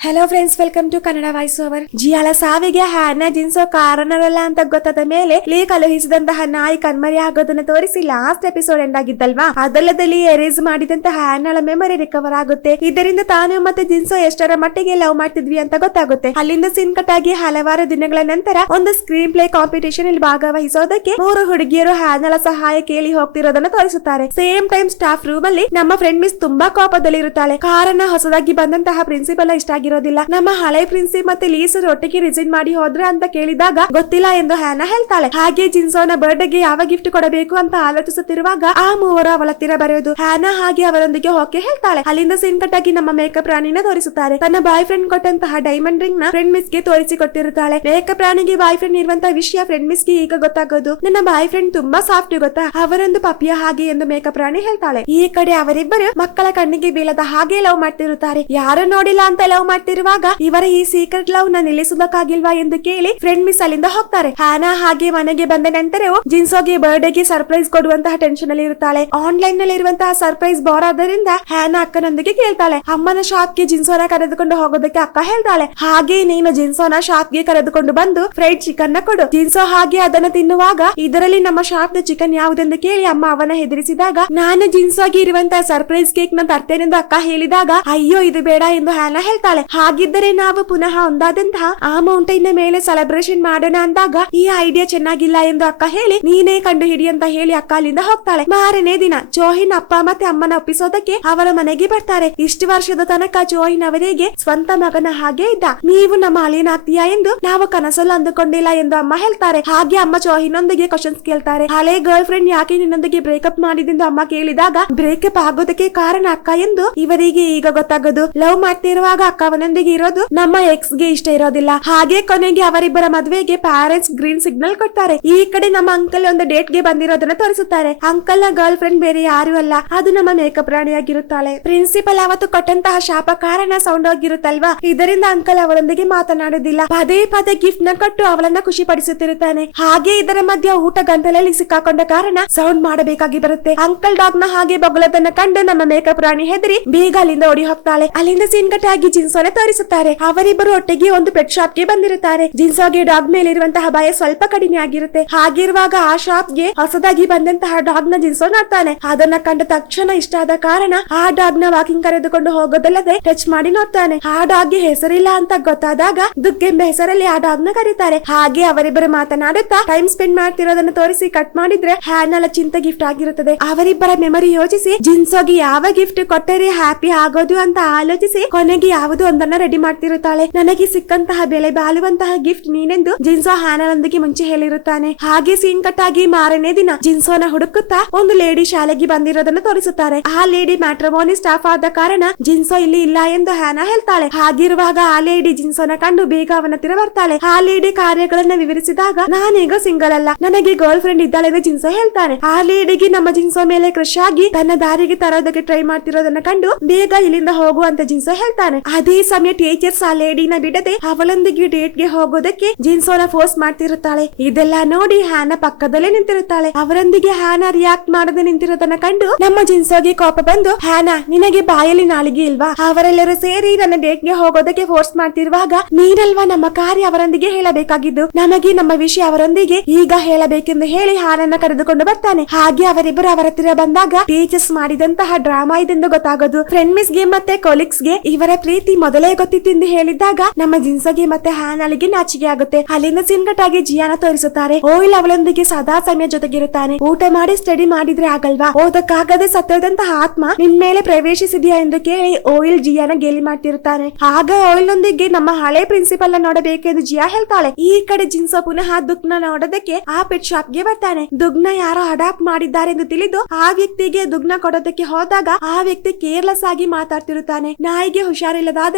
Hello friends welcome to Kannada voice over ಜಿಯಾಳ ಸಾವಿಗೆ ಹ್ಯಾನ ಜಿನ್ಸೋ ಕಾರಣರಲ್ಲ ಅಂತ ಗೊತ್ತಾದ ಮೇಲೆ ಲೀ ಕಳುಹಿಸಿದಂತಹ ನಾಯಿ ಕಣ್ಮರಿ ಆಗೋದನ್ನ ತೋರಿಸಿ ಲಾಸ್ಟ್ ಎಪಿಸೋಡ್ ಎಂಡ್ ಆಗಿದ್ದಲ್ವಾ? ಅದಲ್ಲದಲ್ಲಿ ಎರೇಸ್ ಮಾಡಿದಂತಹ ಹ್ಯಾನಳ ಮೆಮೊರಿ ರಿಕವರ್ ಆಗುತ್ತೆ. ಇದರಿಂದ ತಾನು ಮತ್ತೆ ಜಿನ್ಸೋ ಎಷ್ಟರ ಮಟ್ಟಿಗೆ ಲವ್ ಮಾಡ್ತಿದ್ವಿ ಅಂತ ಗೊತ್ತಾಗುತ್ತೆ. ಅಲ್ಲಿಂದ ಸಿನ್ ಕಟ್ ಆಗಿ ಹಲವಾರು ದಿನಗಳ ನಂತರ ಒಂದು ಸ್ಕ್ರೀನ್ ಪ್ಲೇ ಕಾಂಪಿಟೇಷನ್ ಅಲ್ಲಿ ಭಾಗವಹಿಸೋದಕ್ಕೆ ಮೂರು ಹುಡುಗಿಯರು ಹ್ಯಾನಳ ಸಹಾಯ ಕೇಳಿ ಹೋಗ್ತಿರೋದನ್ನ ತೋರಿಸುತ್ತಾರೆ. ಸೇಮ್ ಟೈಮ್ ಸ್ಟಾಫ್ ರೂಮ್ ಅಲ್ಲಿ ನಮ್ಮ ಫ್ರೆಂಡ್ ಮಿಸ್ ತುಂಬಾ ಕೋಪದಲ್ಲಿ ಇರುತ್ತಾಳೆ ಕಾರಣ ಹೊಸದಾಗಿ ಬಂದಂತಹ ಪ್ರಿನ್ಸಿಪಲ್ ಇಷ್ಟ ಆಗಿರೋದಿಲ್ಲ. ನಮ್ಮ ಹಳೆ ಪ್ರಿನ್ಸಿ ಮತ್ತೆ ಲೀಸರ್ ಒಟ್ಟಿಗೆ ರಿಸೈನ್ ಮಾಡಿ ಹೋದ್ರೆ ಅಂತ ಕೇಳಿದಾಗ ಗೊತ್ತಿಲ್ಲ ಎಂದು ಹ್ಯಾನ ಹೇಳ್ತಾಳೆ. ಹಾಗೆ ಜಿನ್ಸೋನ ಬರ್ಡೇಗೆ ಯಾವ ಗಿಫ್ಟ್ ಕೊಡಬೇಕು ಅಂತ ಆಲೋಚಿಸುತ್ತಿರುವಾಗ ಆ ಮೂವರು ಅವಳ ಹತ್ತಿರ ಬರೆಯೋದು. ಹ್ಯಾನ ಹಾಗೆ ಅವರೊಂದಿಗೆ ಹೋಗಿ ಹೇಳ್ತಾಳೆ. ಅಲ್ಲಿಂದ ಸಿಂಕಟ್ ಕಟ್ ಆಗಿ ನಮ್ಮ ಮೇಕಪ್ ರಾಣಿನ ತೋರಿಸುತ್ತಾರೆ. ತನ್ನ ಬಾಯ್ ಫ್ರೆಂಡ್ ಕೊಟ್ಟಂತಹ ಡೈಮಂಡ್ ರಿಂಗ್ನ ಫ್ರೆಂಡ್ ಮಿಸ್ಗೆ ತೋರಿಸಿ ಕೊಟ್ಟಿರುತ್ತಾಳೆ ಮೇಕಪ್ ರಾಣಿಗೆ ಬಾಯ್ ಫ್ರೆಂಡ್ ಇರುವಂತಹ ವಿಷಯ ಫ್ರೆಂಡ್ ಮಿಸ್ಗೆ ಈಗ ಗೊತ್ತಾಗೋದು. ನನ್ನ ಬಾಯ್ ಫ್ರೆಂಡ್ ತುಂಬಾ ಸಾಫ್ಟ್ ಗೊತ್ತಾ? ಅವರೊಂದು ಪಪಿಯ ಹಾಗೆ ಎಂದು ಮೇಕಪ್ ರಾಣಿ ಹೇಳ್ತಾಳೆ. ಈ ಕಡೆ ಅವರಿಬ್ಬರು ಮಕ್ಕಳ ಕಣ್ಣಿಗೆ ಬೀಳದ ಹಾಗೆ ಲವ್ ಮಾಡ್ತಿರುತ್ತಾರೆ. ಯಾರು ನೋಡಿಲ್ಲ ಅಂತ ಲವ್ ಮಾಡ್ತಿರುವಾಗ ಇವರ ಈ ಸೀಕ್ರೆಟ್ ಲವ್ನ ನಿಲ್ಲಿಸುವುದಕ್ಕಾಗಿಲ್ವಾ ಎಂದು ಕೇಳಿ ಫ್ರೆಂಡ್ ಮಿಸ್ ಅಲ್ಲಿಂದ ಹೋಗ್ತಾರೆ. ಹ್ಯಾನಾ ಹಾಗೆ ಮನೆಗೆ ಬಂದ ನಂತರವೂ ಜಿನ್ಸೋಗೆ ಬರ್ಡೇಗೆ ಸರ್ಪ್ರೈಸ್ ಕೊಡುವಂತಹ ಟೆನ್ಷನ್ ಅಲ್ಲಿ ಇರುತ್ತಾಳೆ ಆನ್ಲೈನ್ನಲ್ಲಿ ಇರುವಂತಹ ಸರ್ಪ್ರೈಸ್ ಬೋರ್ ಆದ್ದರಿಂದ ಹ್ಯಾನಾ ಅಕ್ಕನೊಂದಿಗೆ ಕೇಳ್ತಾಳೆ. ಅಮ್ಮನ ಶಾಪ್ಗೆ ಜಿನ್ಸೋನ ಕರೆದುಕೊಂಡು ಹೋಗೋದಕ್ಕೆ ಅಕ್ಕ ಹೇಳ್ತಾಳೆ, ಹಾಗೆ ನೀನು ಜಿನ್ಸೋನ ಶಾಪ್ಗೆ ಕರೆದುಕೊಂಡು ಬಂದು ಫ್ರೈಡ್ ಚಿಕನ್ನ ಕೊಡು. ಜಿನ್ಸೋ ಹಾಗೆ ಅದನ್ನ ತಿನ್ನುವಾಗ ಇದರಲ್ಲಿ ನಮ್ಮ ಶಾಪ್ನ ಚಿಕನ್ ಯಾವುದೆಂದು ಕೇಳಿ ಅಮ್ಮ ಅವನ ಹೆದರಿಸಿದಾಗ ನಾನು ಜಿನ್ಸೋಗೆ ಇರುವಂತಹ ಸರ್ಪ್ರೈಸ್ ಕೇಕ್ನ ತರ್ತೇನೆಂದು ಅಕ್ಕ ಹೇಳಿದಾಗ, ಅಯ್ಯೋ, ಇದು ಬೇಡ ಎಂದು ಹ್ಯಾನಾ ಹೇಳ್ತಾಳೆ. ಹಾಗಿದ್ದರೆ ನಾವು ಪುನಃ ಒಂದಾದಂತಹ ಆ ಮೌಂಟೈನ್ನ ಮೇಲೆ ಸೆಲೆಬ್ರೇಷನ್ ಮಾಡೋಣ ಅಂದಾಗ ಈ ಐಡಿಯಾ ಚೆನ್ನಾಗಿಲ್ಲ ಎಂದು ಅಕ್ಕ ಹೇಳಿ, ನೀನೇ ಕಂಡು ಹಿಡಿ ಅಂತ ಹೇಳಿ ಅಕ್ಕ ಅಲ್ಲಿಂದ ಹೋಗ್ತಾಳೆ. ಮಾರನೇ ದಿನ ಜೋಹಿನ್ ಅಪ್ಪ ಮತ್ತೆ ಅಮ್ಮನ ಒಪ್ಪಿಸೋದಕ್ಕೆ ಅವರ ಮನೆಗೆ ಬರ್ತಾರೆ. ಇಷ್ಟು ವರ್ಷದ ತನಕ ಜೋಹಿನ್ ಅವರಿಗೆ ಸ್ವಂತ ಮಗನ ಹಾಗೆ ಇದ್ದ. ನೀವು ನಮ್ಮ ಅಳಿಯನಾಗ್ತೀಯಾ ಎಂದು ನಾವು ಕನಸಲ್ಲ ಅಂದುಕೊಂಡಿಲ್ಲ ಎಂದು ಅಮ್ಮ ಹೇಳ್ತಾರೆ. ಹಾಗೆ ಅಮ್ಮ ಜೋಹಿನೊಂದಿಗೆ ಕ್ವಶನ್ಸ್ ಕೇಳ್ತಾರೆ. ಹಳೆ ಗರ್ಲ್ ಫ್ರೆಂಡ್ ಯಾಕೆ ನಿನ್ನೊಂದಿಗೆ ಬ್ರೇಕಪ್ ಮಾಡಿದೆಂದು? ಅಮ್ಮ ಕೇಳಿದಾಗ ಬ್ರೇಕಪ್ ಆಗೋದಕ್ಕೆ ಕಾರಣ ಅಕ್ಕ ಎಂದು ಇವರಿಗೆ ಈಗ ಗೊತ್ತಾಗೋದು. ಲವ್ ಮಾಡ್ತಿರುವಾಗ ಅಕ್ಕ ಅವನೊಂದಿಗೆ ಇರೋದು ನಮ್ಮ ಎಕ್ಸ್ಗೆ ಇಷ್ಟ ಇರೋದಿಲ್ಲ. ಹಾಗೆ ಕೊನೆಗೆ ಅವರಿಬ್ಬರ ಮದುವೆಗೆ ಪ್ಯಾರೆಂಟ್ಸ್ ಗ್ರೀನ್ ಸಿಗ್ನಲ್ ಕೊಡ್ತಾರೆ. ಈ ಕಡೆ ನಮ್ಮ ಅಂಕಲ್ ಒಂದು ಡೇಟ್ಗೆ ಬಂದಿರೋದನ್ನ ತೋರಿಸುತ್ತಾರೆ. ಅಂಕಲ್ನ ಗರ್ಲ್ ಫ್ರೆಂಡ್ ಬೇರೆ ಯಾರು ಅಲ್ಲ. ಅದು ನಮ್ಮ ಮೇಕಪ್ ರಾಣಿಯಾಗಿರುತ್ತಾಳೆ. ಪ್ರಿನ್ಸಿಪಲ್ ಅವತ್ತು ಕೊಟ್ಟಂತಹ ಶಾಪ ಕಾರಣ ಸೌಂಡ್ ಆಗಿರುತ್ತಲ್ವಾ? ಇದರಿಂದ ಅಂಕಲ್ ಅವರೊಂದಿಗೆ ಮಾತನಾಡುದಿಲ್ಲ ಪದೇ ಪದೇ ಗಿಫ್ಟ್ನ ಕೊಟ್ಟು ಅವಳನ್ನ ಖುಷಿ ಪಡಿಸುತ್ತಿರುತ್ತಾನೆ ಹಾಗೆ ಇದರ ಮಧ್ಯೆ ಊಟ ಗಂಟಲಲ್ಲಿ ಸಿಕ್ಕಾಕೊಂಡ ಕಾರಣ ಸೌಂಡ್ ಮಾಡಬೇಕಾಗಿ ಬರುತ್ತೆ. ಅಂಕಲ್ ಡಾಗ್ನ ಹಾಗೆ ಬೊಗಳದನ್ನ ಕಂಡು ನಮ್ಮ ಮೇಕಪ್ ರಾಣಿ ಹೆದರಿ ಬೇಗ ಅಲ್ಲಿಂದ ಓಡಿ ಹೋಗ್ತಾಳೆ. ಅಲ್ಲಿಂದ ಸೀನ್ ಆಗಿ ಜಿನ್ಸೋನೆ ತೋರಿಸುತ್ತಾರೆ ಅವರಿಬ್ಬರು ಒಟ್ಟಿಗೆ ಒಂದು ಪೆಟ್ ಶಾಪ್ಗೆ ಬಂದಿರುತ್ತಾರೆ. ಜಿನ್ಸೋಗೆ ಡಾಗ್ ಮೇಲೆ ಇರುವಂತಹ ಭಯ ಸ್ವಲ್ಪ ಕಡಿಮೆ ಆಗಿರುತ್ತೆ. ಹಾಗಿರುವಾಗ ಆ ಶಾಪ್ಗೆ ಹೊಸದಾಗಿ ಬಂದಂತಹ ಡಾಗ್ನ ಜಿನ್ಸೋ ನೋಡ್ತಾನೆ. ಅದನ್ನ ಕಂಡ ತಕ್ಷಣ ಇಷ್ಟ ಆದ ಕಾರಣ ಆ ಡಾಗ್ನ ವಾಕಿಂಗ್ ಕರೆದುಕೊಂಡು ಹೋಗೋದಲ್ಲದೆ ಟಚ್ ಮಾಡಿ ನೋಡ್ತಾನೆ. ಆ ಡಾಗ್ಗೆ ಹೆಸರಿಲ್ಲ ಅಂತ ಗೊತ್ತಾದಾಗ ದುಗ್ಗೆಂಬ ಹೆಸರಲ್ಲಿ ಆ ಡಾಗ್ನ ಕರೀತಾರೆ. ಹಾಗೆ ಅವರಿಬ್ಬರು ಮಾತನಾಡುತ್ತಾ ಟೈಮ್ ಸ್ಪೆಂಡ್ ಮಾಡ್ತಿರೋದನ್ನ ತೋರಿಸಿ ಕಟ್ ಮಾಡಿದ್ರೆ ಹ್ಯಾನಲ ಚಿಂತೆ ಗಿಫ್ಟ್ ಆಗಿರುತ್ತದೆ. ಅವರಿಬ್ಬರ ಮೆಮೊರಿ ಯೋಚಿಸಿ ಜಿನ್ಸೋಗೆ ಯಾವ ಗಿಫ್ಟ್ ಕೊಟ್ಟರೆ ಹ್ಯಾಪಿ ಆಗೋದು ಅಂತ ಆಲೋಚಿಸಿ ಕೊನೆಗೆ ಯಾವುದು ಒಂದನ್ನ ರೆಡಿ ಮಾಡ್ತಿರುತ್ತಾಳೆ. ನನಗೆ ಸಿಕ್ಕಂತಹ ಬೆಲೆ ಬಾಳುವಂತಹ ಗಿಫ್ಟ್ ನೀನೆಂದು ಜಿನ್ಸೋ ಹಾನಲೊಂದಿಗೆ ಮುಂಚೆ ಹೇಳಿರುತ್ತಾನೆ. ಹಾಗೆ ಸೀನ್ ಕಟ್ ಆಗಿ ಮಾರನೇ ದಿನ ಜಿನ್ಸೋನ ಹುಡುಕುತ್ತಾ ಒಂದು ಲೇಡಿ ಶಾಲೆಗೆ ಬಂದಿರೋದನ್ನ ತೋರಿಸುತ್ತಾರೆ. ಆ ಲೇಡಿ ಮ್ಯಾಟ್ರಮೋನಿ ಸ್ಟಾಫ್ ಆದ ಕಾರಣ ಜಿನ್ಸೋ ಇಲ್ಲಿ ಇಲ್ಲ ಎಂದು ಹ್ಯಾನಾ ಹೇಳ್ತಾಳೆ. ಹಾಗಿರುವಾಗ ಆ ಲೇಡಿ ಜಿನ್ಸೋನ ಕಂಡು ಬೇಗ ಅವನ ಹತ್ತಿರ ಬರ್ತಾಳೆ. ಆ ಲೇಡಿ ಕಾರ್ಯಗಳನ್ನ ವಿವರಿಸಿದಾಗ ನಾನೀಗ ಸಿಂಗಲ್ ಅಲ್ಲ. ನನಗೆ ಗರ್ಲ್ ಫ್ರೆಂಡ್ ಇದ್ದಾಳೆ ಎಂದು ಜಿನ್ಸೋ ಹೇಳ್ತಾನೆ. ಆ ಲೇಡಿಗೆ ನಮ್ಮ ಜಿನ್ಸೋ ಮೇಲೆ ಕ್ರಶ್ ಆಗಿ ತನ್ನ ದಾರಿಗೆ ತರೋದಕ್ಕೆ ಟ್ರೈ ಮಾಡ್ತಿರೋದನ್ನ ಕಂಡು ಬೇಗ ಇಲ್ಲಿಂದ ಹೋಗುವಂತ ಜಿನ್ಸೋ ಹೇಳ್ತಾನೆ. ಅದೇ ಸಮಯ ಟೀಚರ್ಸ್ ಆ ಲೇಡಿನ ಬಿಡದೆ ಅವಳೊಂದಿಗೆ ಡೇಟ್ಗೆ ಹೋಗೋದಕ್ಕೆ ಜಿನ್ಸೋನ ಫೋರ್ಸ್ ಮಾಡ್ತಿರುತ್ತಾಳೆ. ಇದೆಲ್ಲ ನೋಡಿ ಹ್ಯಾನ ಪಕ್ಕದಲ್ಲೇ ನಿಂತಿರುತ್ತಾಳೆ. ಅವರೊಂದಿಗೆ ಹಾನ ರಿಯಾಕ್ಟ್ ಮಾಡದೆ ನಿಂತಿರೋದನ್ನ ಕಂಡು ನಮ್ಮ ಜಿನ್ಸೋಗೆ ಕೋಪ ಬಂದು ಹ್ಯಾನ ನಿನಗೆ ಬಾಯಲ್ಲಿ ನಾಳಿಗೆ ಇಲ್ವಾ? ಅವರೆಲ್ಲರೂ ಸೇರಿ ನನ್ನ ಡೇಟ್ಗೆ ಹೋಗೋದಕ್ಕೆ ಫೋರ್ಸ್ ಮಾಡ್ತಿರುವಾಗ ನೀನಲ್ವಾ ನಮ್ಮ ಕಾರ್ಯ ಅವರೊಂದಿಗೆ ಹೇಳಬೇಕಾಗಿದ್ದು? ನಮಗೆ ನಮ್ಮ ವಿಷಯ ಅವರೊಂದಿಗೆ ಈಗ ಹೇಳಬೇಕೆಂದು ಹೇಳಿ ಹಾನನ್ನ ಕರೆದುಕೊಂಡು ಬರ್ತಾನೆ. ಹಾಗೆ ಅವರಿಬ್ಬರು ಅವರ ಹತ್ತಿರ ಬಂದಾಗ ಟೀಚರ್ಸ್ ಮಾಡಿದಂತಹ ಡ್ರಾಮಾ ಇದೆಂದು ಗೊತ್ತಾಗೋದು. ಫ್ರೆಂಡ್ ಮಿಸ್ಗೆ ಮತ್ತೆ ಕೊಲಿಕ್ಸ್ಗೆ ಇವರ ಪ್ರೀತಿ ಮೊದಲೇ ಗೊತ್ತಿತ್ತು ಎಂದು ಹೇಳಿದಾಗ ನಮ್ಮ ಜಿನ್ಸಗೆ ಮತ್ತೆ ಹಾನಾಳಿಗೆ ನಾಚಿಕೆ ಆಗುತ್ತೆ. ಅಲ್ಲಿಂದ ಸಿನ್ಗಟ್ ಆಗಿ ಜಿಯಾನ ತೋರಿಸುತ್ತಾರೆ. ಓಯಿಲ್ ಅವಳೊಂದಿಗೆ ಸದಾ ಸಮಯ ಜೊತೆಗಿರುತ್ತಾನೆ. ಊಟ ಮಾಡಿ ಸ್ಟಡಿ ಮಾಡಿದ್ರೆ ಆಗಲ್ವಾ? ಓದಕ್ಕಾಗದೆ ಸತ್ತೋದಂತಹ ಆತ್ಮ ನಿನ್ ಮೇಲೆ ಪ್ರವೇಶಿಸಿದ್ಯಾ ಎಂದು ಕೇಳಿ ಓಯಿಲ್ ಜಿಯಾನ ಗೇಲಿ ಮಾಡ್ತಿರುತ್ತಾನೆ. ಆಗ ಓಯಿಲ್ ನೊಂದಿಗೆ ನಮ್ಮ ಹಳೆ ಪ್ರಿನ್ಸಿಪಲ್ನ ನೋಡಬೇಕೆಂದು ಜಿಯಾ ಹೇಳ್ತಾಳೆ. ಈ ಕಡೆ ಜಿನ್ಸ ಪುನಃ ದುಗ್ನ ನೋಡೋದಕ್ಕೆ ಆ ಪೆಟ್ ಶಾಪ್ಗೆ ಬರ್ತಾನೆ. ದುಗ್ನ ಯಾರೋ ಅಡಾಪ್ಟ್ ಮಾಡಿದ್ದಾರೆ ಎಂದು ತಿಳಿದು ಆ ವ್ಯಕ್ತಿಗೆ ದುಗ್ನ ಕೊಡೋದಕ್ಕೆ ಹೋದಾಗ ಆ ವ್ಯಕ್ತಿ ಕೇರ್ಲೆಸ್ ಆಗಿ ಮಾತಾಡ್ತಿರುತ್ತಾನೆ. ನಾಯಿಗೆ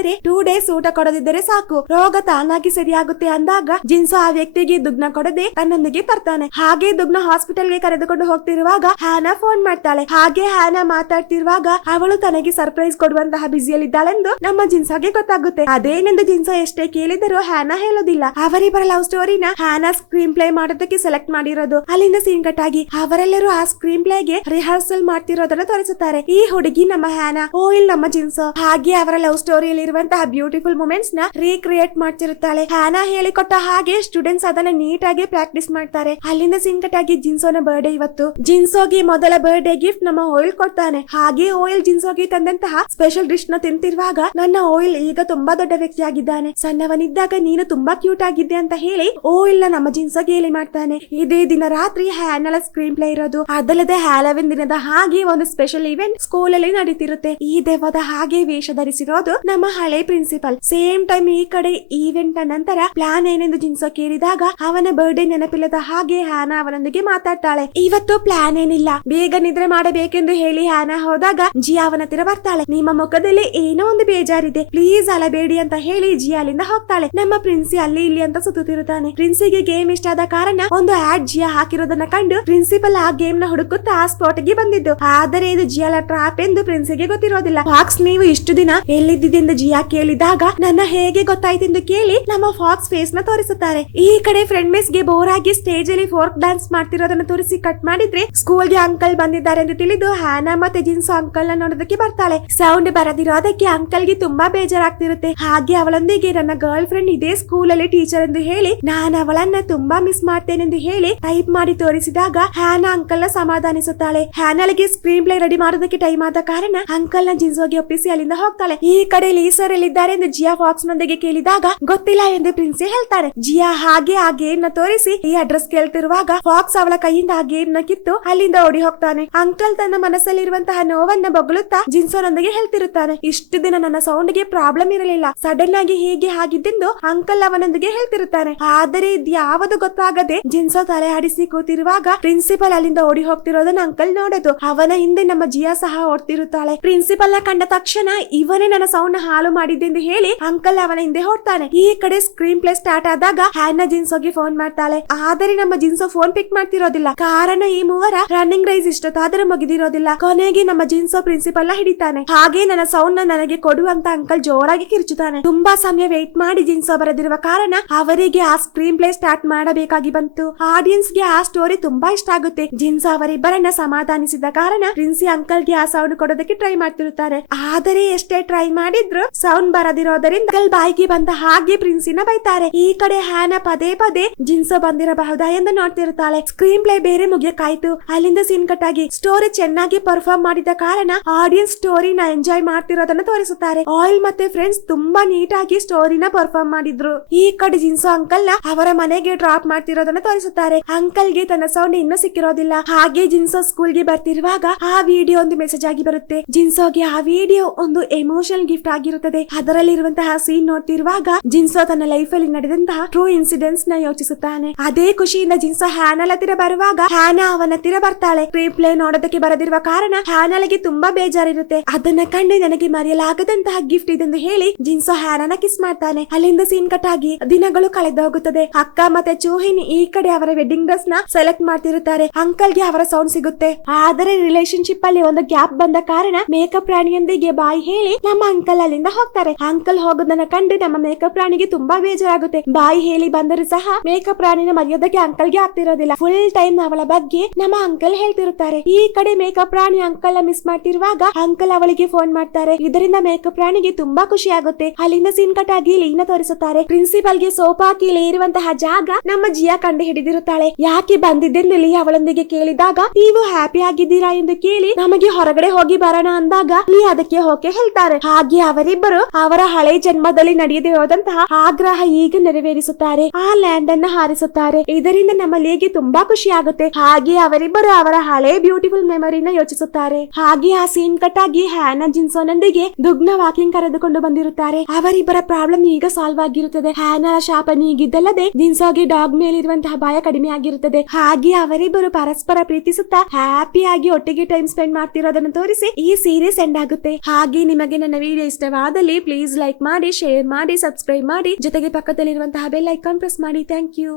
ಹುಷಾರಿಲ್ಲದಾದರೆ ಟೂ ಡೇಸ್ ಊಟ ಕೊಡದಿದ್ದರೆ ಸಾಕು. ರೋಗ ತಾನಾಗಿ ಸರಿಯಾಗುತ್ತೆ ಅಂದಾಗ ಜಿನ್ಸು ಆ ವ್ಯಕ್ತಿಗೆ ದುಗ್ನ ಕೊಡದೆ ತನ್ನೊಂದಿಗೆ ತರ್ತಾನೆ ಹಾಗೆ ದುಗ್ನ ಹಾಸ್ಪಿಟಲ್ಗೆ ಕರೆದುಕೊಂಡು ಹೋಗ್ತಿರುವಾಗ ಹ್ಯಾನಾ ಫೋನ್ ಮಾಡ್ತಾಳೆ. ಹಾಗೆ ಹ್ಯಾನಾ ಮಾತಾಡ್ತಿರುವಾಗ ಅವಳು ತನಗೆ ಸರ್ಪ್ರೈಸ್ ಕೊಡುವಂತಹ ಬ್ಯುಸಿಯಲ್ಲಿದ್ದಾಳೆಂದು ನಮ್ಮ ಜಿನ್ಸಾಗೆ ಗೊತ್ತಾಗುತ್ತೆ. ಅದೇನೆಂದು ಜಿನ್ಸ ಎಷ್ಟೇ ಕೇಳಿದರೂ ಹ್ಯಾನಾ ಹೇಳೋದಿಲ್ಲ. ಅವರಿಬ್ಬರ ಲವ್ ಸ್ಟೋರಿನ ಹ್ಯಾನಾ ಸ್ಕ್ರೀನ್ ಪ್ಲೇ ಮಾಡೋದಕ್ಕೆ ಸೆಲೆಕ್ಟ್ ಮಾಡಿರೋದು. ಅಲ್ಲಿಂದ ಸೀನ್ ಕಟ್ ಆಗಿ ಅವರೆಲ್ಲರೂ ಆ ಸ್ಕ್ರೀನ್ ಪ್ಲೇಗೆ ರಿಹರ್ಸಲ್ ಮಾಡ್ತಿರೋದನ್ನ ತೋರಿಸುತ್ತಾರೆ. ಈ ಹುಡುಗಿ ನಮ್ಮ ಹ್ಯಾನಾ. ಓ, ಇಲ್ಲಿ ನಮ್ಮ ಜಿನ್ಸೋ. ಹಾಗೆ ಅವರ ಲವ್ ಸ್ಟೋರಿಯಲ್ಲಿ ಆಗಿರುವಂತಹ ಬ್ಯೂಟಿಫುಲ್ ಮೂಮೆಂಟ್ಸ್ನ ರೀಕ್ರಿಯೇಟ್ ಮಾಡ್ತಿರುತ್ತಾಳೆ. ಹ್ಯಾನಾ ಹೇಳಿಕೊಟ್ಟ ಹಾಗೆ ಸ್ಟೂಡೆಂಟ್ಸ್ ಅದನ್ನ ನೀಟ್ ಆಗಿ ಪ್ರಾಕ್ಟೀಸ್ ಮಾಡ್ತಾರೆ. ಅಲ್ಲಿಂದ ಸಿಂಕಟ್ ಆಗಿ ಜಿನ್ಸೋನ ಬರ್ಡೇ ಇವತ್ತು. ಜಿನ್ಸೋಗೆ ಮೊದಲ ಬರ್ಡೇ ಗಿಫ್ಟ್ ನಮ್ಮ ಓಯಿಲ್ ಕೊಡ್ತಾನೆ. ಹಾಗೆ ಓಯಿಲ್ ಜಿನ್ಸೋಗೆ ತಂದಂತಹ ಸ್ಪೆಷಲ್ ಡಿಶ್ನ ತಿಂತಿರುವಾಗ ನನ್ನ ಓಯಿಲ್ ಈಗ ತುಂಬಾ ದೊಡ್ಡ ವ್ಯಕ್ತಿ ಆಗಿದ್ದಾನೆ ಸಣ್ಣವನಿದ್ದಾಗ ನೀನು ತುಂಬಾ ಕ್ಯೂಟ್ ಆಗಿದ್ದೆ ಅಂತ ಹೇಳಿ ಓಯಿಲ್ನ ನಮ್ಮ ಜಿನ್ಸೋಗೆ ಹೇಳಿ ಮಾಡ್ತಾನೆ. ಇದೇ ದಿನ ರಾತ್ರಿ ಹ್ಯಾನಲ ಸ್ಕ್ರೀನ್ ಪ್ಲೇ ಇರೋದು. ಅದಲ್ಲದೆ ಹ್ಯಾಲವಿನ್ ದಿನದ ಹಾಗೆ ಒಂದು ಸ್ಪೆಷಲ್ ಇವೆಂಟ್ ಸ್ಕೂಲ್ ಅಲ್ಲಿ ನಡೀತಿರುತ್ತೆ. ಈ ದೆವ್ವದ ಹಾಗೆ ವೇಷ ಧರಿಸಿರೋದು ನಮ್ಮ ಹಳೆ ಪ್ರಿನ್ಸಿಪಲ್ ಸೇಮ್ ಟೈಮ್ ಈ ಕಡೆ ಈವೆಂಟ್ ನಂತರ ಪ್ಲಾನ್ ಏನೆಂದು ಜಿನ್ಸೋ ಕೇಳಿದಾಗ ಅವನ ಬರ್ಡೇ ನೆನಪಿಲ್ಲದ ಹಾಗೆ ಹ್ಯಾನಾ ಅವನೊಂದಿಗೆ ಮಾತಾಡ್ತಾಳೆ. ಇವತ್ತು ಪ್ಲಾನ್ ಏನಿಲ್ಲ. ಬೇಗ ನಿದ್ರೆ ಮಾಡಬೇಕೆಂದು ಹೇಳಿ ಹ್ಯಾನಾ ಹೋದಾಗ ಜಿಯಾ ಅವನ ಹತ್ತಿರ ಬರ್ತಾಳೆ. ನಿಮ್ಮ ಮುಖದಲ್ಲಿ ಏನೋ ಒಂದು ಬೇಜಾರಿದೆ. ಪ್ಲೀಸ್ ಅಲಬೇಡಿ ಅಂತ ಹೇಳಿ ಜಿಯಾ ಅಲ್ಲಿಂದ ಹೋಗ್ತಾಳೆ. ನಮ್ಮ ಪ್ರಿನ್ಸಿ ಅಲ್ಲಿ ಇಲ್ಲಿ ಅಂತ ಸುತ್ತುತ್ತಿರುತ್ತಾನೆ. ಪ್ರಿನ್ಸಿಗೆ ಗೇಮ್ ಇಷ್ಟ ಆದ ಕಾರಣ ಒಂದು ಆಡ್ ಜಿಯಾ ಹಾಕಿರೋದನ್ನ ಕಂಡು ಪ್ರಿನ್ಸಿಪಲ್ ಆ ಗೇಮ್ನ ಹುಡುಕುತ್ತಾ ಆ ಸ್ಪಾಟ್ಗೆ ಬಂದಿದ್ದು. ಆದರೆ ಇದು ಜಿಯಾಲ ಟ್ರಾಪ್ ಎಂದು ಪ್ರಿನ್ಸಿಗೆ ಗೊತ್ತಿರೋದಿಲ್ಲ. ಬಾಕ್ಸ್ ನೀವು ಇಷ್ಟು ದಿನ ಎಲ್ಲಿದ್ದಿದ್ದೆಂದು ಜಿಯಾ ಕೇಳಿದಾಗ ನನ್ನ ಹೇಗೆ ಗೊತ್ತಾಯ್ತೆಂದು ಕೇಳಿ ನಮ್ಮ ಫಾಕ್ಸ್ ಫೇಸ್ನ ತೋರಿಸುತ್ತಾರೆ. ಈ ಕಡೆ ಫ್ರೆಂಡ್ ಮಿಸ್ಗೆ ಬೋರ್ ಆಗಿ ಸ್ಟೇಜ್ ಅಲ್ಲಿ ಫೋರ್ಕ್ ಡ್ಯಾನ್ಸ್ ಮಾಡ್ತಿರೋದನ್ನ ತೋರಿಸಿ ಕಟ್ ಮಾಡಿದ್ರೆ ಸ್ಕೂಲ್ಗೆ ಅಂಕಲ್ ಬಂದಿದ್ದಾರೆ ಎಂದು ತಿಳಿದು ಹ್ಯಾನಾ ಮತ್ತೆ ಜಿನ್ಸು ಅಂಕಲ್ನ ನೋಡೋದಕ್ಕೆ ಬರ್ತಾಳೆ. ಸೌಂಡ್ ಬರದಿರೋದಕ್ಕೆ ಅಂಕಲ್ಗೆ ತುಂಬಾ ಬೇಜಾರಾಗ್ತಿರುತ್ತೆ. ಹಾಗೆ ಅವಳೊಂದಿಗೆ ನನ್ನ ಗರ್ಲ್ ಫ್ರೆಂಡ್ ಇದೇ ಸ್ಕೂಲ್ ಅಲ್ಲಿ ಟೀಚರ್ ಎಂದು ಹೇಳಿ, ನಾನು ಅವಳನ್ನ ತುಂಬಾ ಮಿಸ್ ಮಾಡ್ತೇನೆ ಎಂದು ಹೇಳಿ ಟೈಪ್ ಮಾಡಿ ತೋರಿಸಿದಾಗ ಹ್ಯಾನಾ ಅಂಕಲ್ನ ಸಮಾಧಾನಿಸುತ್ತಾಳೆ. ಹ್ಯಾನಲ್ಗೆ ಸ್ಕ್ರೀನ್ ಪ್ಲೇ ರೆಡಿ ಮಾಡೋದಕ್ಕೆ ಟೈಮ್ ಆದ ಕಾರಣ ಅಂಕಲ್ನ ಜಿನ್ಸೋಗೆ ಒಪ್ಪಿಸಿ ಅಲ್ಲಿಂದ ಹೋಗ್ತಾಳೆ. ಈ ಕಡೆ ಲೀಸರ್ ಎಲ್ಲಿದ್ದಾರೆ ಎಂದು ಜಿಯಾ ಫಾಕ್ಸ್ ನೊಂದಿಗೆ ಕೇಳಿದಾಗ, ಗೊತ್ತಿಲ್ಲ ಎಂದು ಪ್ರಿನ್ಸಿ ಹೇಳ್ತಾರೆ. ಜಿಯಾ ಹಾಗೆ ಆ ತೋರಿಸಿ ಈ ಅಡ್ರೆಸ್ ಕೇಳ್ತಿರುವಾಗ ಫಾಕ್ಸ್ ಅವಳ ಕೈಯಿಂದ ಆ ಗೇಮ್ನ ಕಿತ್ತು ಅಲ್ಲಿಂದ ಓಡಿ ಹೋಗ್ತಾನೆ. ಅಂಕಲ್ ತನ್ನ ಮನಸ್ಸಲ್ಲಿರುವಂತಹ ನೋವನ್ನ ಬೊಗಳುತ್ತಾ ಜಿನ್ಸೋನೊಂದಿಗೆ ಹೇಳ್ತಿರುತ್ತಾನೆ. ಇಷ್ಟು ದಿನ ನನ್ನ ಸೌಂಡ್ಗೆ ಪ್ರಾಬ್ಲಮ್ ಇರಲಿಲ್ಲ. ಸಡನ್ ಆಗಿ ಹೀಗೆ ಆಗಿದ್ದೆಂದು ಅಂಕಲ್ ಅವನೊಂದಿಗೆ ಹೇಳ್ತಿರುತ್ತಾನೆ. ಆದರೆ ಇದ್ಯಾವುದು ಗೊತ್ತಾಗದೆ ಜಿನ್ಸೋ ತಲೆ ಆಡಿಸಿ ಕೂತಿರುವಾಗ ಪ್ರಿನ್ಸಿಪಲ್ ಅಲ್ಲಿಂದ ಓಡಿ ಹೋಗ್ತಿರೋದನ್ನ ಅಂಕಲ್ ನೋಡೋದು. ಅವನ ಹಿಂದೆ ನಮ್ಮ ಜಿಯಾ ಸಹ ಓಡ್ತಿರುತ್ತಾಳೆ. ಪ್ರಿನ್ಸಿಪಲ್ನ ಕಂಡ ತಕ್ಷಣ ಇವನೇ ನನ್ನ ಸೌಂಡ್ ನ ಮಾಡಿದ್ದೆ ಎಂದು ಹೇಳಿ ಅಂಕಲ್ ಅವನ ಹಿಂದೆ ಹೊಡ್ತಾನೆ ಈ ಕಡೆ ಸ್ಕ್ರೀನ್ ಪ್ಲೇ ಸ್ಟಾರ್ಟ್ ಆದಾಗ ಹ್ಯಾನ್ನ ಜಿನ್ಸೋಗೆ ಫೋನ್ ಮಾಡ್ತಾಳೆ. ಆದರೆ ನಮ್ಮ ಜಿನ್ಸೋ ಫೋನ್ ಪಿಕ್ ಮಾಡ್ತಿರೋದಿಲ್ಲ. ಕಾರಣ ಈ ಮೂವರ ರನ್ನಿಂಗ್ ರೈಸ್ ಆದ್ರೆ ಮುಗಿದಿರೋದಿಲ್ಲ. ಕೊನೆಗೆ ನಮ್ಮ ಜಿನ್ಸೋ ಪ್ರಿನ್ಸಿಪಲ್ ಹಿಡಿತಾನೆ. ಹಾಗೆ ನನ್ನ ಸೌಂಡ್ನ ನನಗೆ ಕೊಡುವಂತ ಅಂಕಲ್ ಜೋರಾಗಿ ಕಿರ್ಚುತ್ತಾನೆ. ತುಂಬಾ ಸಮಯ ವೇಟ್ ಮಾಡಿ ಜಿನ್ಸೋ ಬರೆದಿರುವ ಕಾರಣ ಅವರಿಗೆ ಆ ಸ್ಕ್ರೀನ್ ಪ್ಲೇ ಸ್ಟಾರ್ಟ್ ಮಾಡಬೇಕಾಗಿ ಬಂತು. ಆಡಿಯನ್ಸ್ಗೆ ಆ ಸ್ಟೋರಿ ತುಂಬಾ ಇಷ್ಟ ಆಗುತ್ತೆ. ಜಿನ್ಸೋ ಅವರಿಬ್ಬರನ್ನ ಸಮಾಧಾನಿಸಿದ ಕಾರಣ ಪ್ರಿನ್ಸಿ ಅಂಕಲ್ಗೆ ಆ ಸೌಂಡ್ ಕೊಡೋದಕ್ಕೆ ಟ್ರೈ ಮಾಡ್ತಿರುತ್ತಾರೆ. ಆದರೆ ಎಷ್ಟೇ ಟ್ರೈ ಮಾಡಿದ್ರು ಸೌಂಡ್ ಬರದಿರೋದರಿಂದ ಗಲ್ ಬಾಯಿಗೆ ಬಂದ ಹಾಗೆ ಪ್ರಿನ್ಸಿನ ಬೈತಾರೆ. ಈ ಕಡೆ ಹ್ಯಾನ ಪದೇ ಪದೇ ಜಿನ್ಸ ಬಂದಿರಬಹುದಾ ಎಂದು ನೋಡ್ತಿರ್ತಾಳೆ. ಸ್ಕ್ರೀನ್ ಪ್ಲೇ ಬೇರೆ ಮುಗಿಯಕಾಯ್ತು. ಅಲ್ಲಿಂದ ಸೀನ್ ಕಟ್ ಆಗಿ ಸ್ಟೋರಿ ಚೆನ್ನಾಗಿ ಪರ್ಫಾರ್ಮ್ ಮಾಡಿದ ಕಾರಣ ಆಡಿಯನ್ಸ್ ಸ್ಟೋರಿನ ಎಂಜಾಯ್ ಮಾಡ್ತಿರೋದನ್ನ ತೋರಿಸುತ್ತಾರೆ. ಆಯಿಲ್ ಮತ್ತೆ ಫ್ರೆಂಡ್ಸ್ ತುಂಬಾ ನೀಟಾಗಿ ಸ್ಟೋರಿನ ಪರ್ಫಾರ್ಮ್ ಮಾಡಿದ್ರು. ಈ ಕಡೆ ಜಿನ್ಸೋ ಅಂಕಲ್ನ ಅವರ ಮನೆಗೆ ಡ್ರಾಪ್ ಮಾಡ್ತಿರೋದನ್ನ ತೋರಿಸುತ್ತಾರೆ. ಅಂಕಲ್ಗೆ ತನ್ನ ಸೌಂಡ್ ಇನ್ನೂ ಸಿಕ್ಕಿರೋದಿಲ್ಲ. ಹಾಗೆ ಜಿನ್ಸೋ ಸ್ಕೂಲ್ಗೆ ಬರ್ತಿರುವಾಗ ಆ ವಿಡಿಯೋ ಒಂದು ಮೆಸೇಜ್ ಆಗಿ ಬರುತ್ತೆ. ಜಿನ್ಸೋಗೆ ಆ ವಿಡಿಯೋ ಒಂದು ಎಮೋಷನಲ್ ಗಿಫ್ಟ್ ಆಗಿರುತ್ತದೆ ಅದರಲ್ಲಿರುವಂತಹ ಸೀನ್ ನೋಡ್ತಿರುವಾಗ ಜಿನ್ಸೋ ತನ್ನ ಲೈಫ್ ಅಲ್ಲಿ ನಡೆದಂತಹ ಟ್ರೂ ಇನ್ಸಿಡೆಂಟ್ಸ್ನ ಯೋಚಿಸುತ್ತಾನೆ. ಅದೇ ಖುಷಿಯಿಂದ ಜಿನ್ಸೋ ಹ್ಯಾನಲ್ ಹತ್ತಿರ ಬರುವಾಗ ಹ್ಯಾನಾ ಅವನ ಹತ್ತಿರ ಬರ್ತಾಳೆ. ಪ್ಲೇ ನೋಡೋದಕ್ಕೆ ಬರದಿರುವ ಕಾರಣ ಹ್ಯಾನಲ್ಗೆ ತುಂಬಾ ಬೇಜಾರಿರುತ್ತೆ. ಅದನ್ನ ಕಂಡು ನನಗೆ ಮರೆಯಲಾಗದಂತಹ ಗಿಫ್ಟ್ ಇದೆಂದು ಹೇಳಿ ಜಿನ್ಸೋ ಹ್ಯಾನನ ಕಿಸ್ ಮಾಡ್ತಾನೆ. ಅಲ್ಲಿಂದ ಸೀನ್ ಕಟ್ ಆಗಿ ದಿನಗಳು ಕಳೆದು ಹೋಗುತ್ತದೆ ಅಕ್ಕ ಮತ್ತೆ ಚೋಹಿನ್ ಈ ಕಡೆ ಅವರ ವೆಡ್ಡಿಂಗ್ ಡ್ರೆಸ್ನ ಸೆಲೆಕ್ಟ್ ಮಾಡ್ತಿರುತ್ತಾರೆ. ಅಂಕಲ್ಗೆ ಅವರ ಸೌಂಡ್ ಸಿಗುತ್ತೆ. ಆದರೆ ರಿಲೇಶನ್ಶಿಪ್ ಅಲ್ಲಿ ಒಂದು ಗ್ಯಾಪ್ ಬಂದ ಕಾರಣ ಮೇಕಪ್ ಪ್ರಾಣಿಯೊಂದಿಗೆ ಬಾಯಿ ಹೇಳಿ ನಮ್ಮ ಅಂಕಲ್ ಅಲ್ಲಿಂದ ಹೋಗ್ತಾರೆ. ಅಂಕಲ್ ಹೋಗೋದನ್ನ ಕಂಡು ನಮ್ಮ ಮೇಕಪ್ ಪ್ರಾಣಿಗೆ ತುಂಬಾ ಬೇಜಾರಾಗುತ್ತೆ. ಬಾಯಿ ಹೇಳಿ ಬಂದರೂ ಸಹ ಮೇಕಪ್ ಪ್ರಾಣಿನ ಮರೆಯೋದಕ್ಕೆ ಅಂಕಲ್ಗೆ ಆಗ್ತಿರೋದಿಲ್ಲ. ಫುಲ್ ಟೈಮ್ ಅವಳ ಬಗ್ಗೆ ನಮ್ಮ ಅಂಕಲ್ ಹೇಳ್ತಿರುತ್ತಾರೆ. ಈ ಕಡೆ ಮೇಕಪ್ ಪ್ರಾಣಿ ಅಂಕಲ್ ಮಿಸ್ ಮಾಡ್ತಿರುವಾಗ ಅಂಕಲ್ ಅವಳಿಗೆ ಫೋನ್ ಮಾಡ್ತಾರೆ. ಇದರಿಂದ ಮೇಕಪ್ ಪ್ರಾಣಿಗೆ ತುಂಬಾ ಖುಷಿ ಆಗುತ್ತೆ. ಅಲ್ಲಿಂದ ಸೀನ್ ಕಟ್ ಆಗಿ ಲೀನ ತೋರಿಸುತ್ತಾರೆ. ಪ್ರಿನ್ಸಿಪಲ್ಗೆ ಸೋಪ್ ಹಾಕಿ ಇರುವಂತಹ ಜಾಗ ನಮ್ಮ ಜಿಯಾ ಕಂಡು ಹಿಡಿದಿರುತ್ತಾಳೆ. ಯಾಕೆ ಬಂದಿದ್ದೆಂದು ಲೀ ಅವಳೊಂದಿಗೆ ಕೇಳಿದಾಗ, ನೀವು ಹ್ಯಾಪಿ ಆಗಿದ್ದೀರಾ? ಎಂದು ಕೇಳಿ ನಮಗೆ ಹೊರಗಡೆ ಹೋಗಿ ಬರೋಣ ಅಂದಾಗ ಲೀ ಅದಕ್ಕೆ ಹೋಗಿ ಹೇಳ್ತಾರೆ. ಹಾಗೆ ಅವರಿಬ್ಬರು ಅವರ ಹಳೆ ಜನ್ಮದಲ್ಲಿ ನಡೆಯದೇ ಹೋದಂತಹ ಆಗ್ರಹ ಈಗ ನೆರವೇರಿಸುತ್ತಾರೆ. ಆ ಲ್ಯಾಂಡ್ ಅನ್ನ ಹಾರಿಸುತ್ತಾರೆ. ಇದರಿಂದ ನಮ್ಮ ಲೀಗೆ ತುಂಬಾ ಖುಷಿ ಆಗುತ್ತೆ ಹಾಗೆ ಅವರಿಬ್ಬರು ಅವರ ಹಳೆ ಬ್ಯೂಟಿಫುಲ್ ಮೆಮೊರಿನ ಯೋಚಿಸುತ್ತಾರೆ. ಹಾಗೆ ಆ ಸೀನ್ ಕಟ್ ಆಗಿ ಹ್ಯಾನ ಜಿನ್ಸೋನೊಂದಿಗೆ ದುಗ್ನ ವಾಕಿಂಗ್ ಕರೆದುಕೊಂಡು ಬಂದಿರುತ್ತಾರೆ. ಅವರಿಬ್ಬರ ಪ್ರಾಬ್ಲಮ್ ಈಗ ಸಾಲ್ವ್ ಆಗಿರುತ್ತದೆ. ಹ್ಯಾನ ಶಾಪ ನೀಗಿದ್ದಲ್ಲದೆ ಜಿನ್ಸೋಗೆ ಡಾಗ್ ಮೇಲಿರುವಂತಹ ಭಯ ಕಡಿಮೆ ಆಗಿರುತ್ತದೆ. ಹಾಗೆ ಅವರಿಬ್ಬರು ಪರಸ್ಪರ ಪ್ರೀತಿಸುತ್ತಾ ಹ್ಯಾಪಿಯಾಗಿ ಒಟ್ಟಿಗೆ ಟೈಮ್ ಸ್ಪೆಂಡ್ ಮಾಡ್ತಿರೋದನ್ನು ತೋರಿಸಿ ಈ ಸೀರೀಸ್ ಎಂಡ್ ಆಗುತ್ತೆ. ಹಾಗೆ ನಿಮಗೆ ನನ್ನ ವಿಡಿಯೋ ಇಷ್ಟವಾದಲ್ಲಿ ಪ್ಲೀಸ್ ಲೈಕ್ ಮಾಡಿ ಶೇರ್ ಮಾಡಿ ಸಬ್ಸ್ಕ್ರೈಬ್ ಮಾಡಿ. ಜೊತೆಗೆ ಪಕ್ಕದಲ್ಲಿರುವಂತಹ ಬೆಲ್ ಐಕಾನ್ ಪ್ರೆಸ್ ಮಾಡಿ. Thank you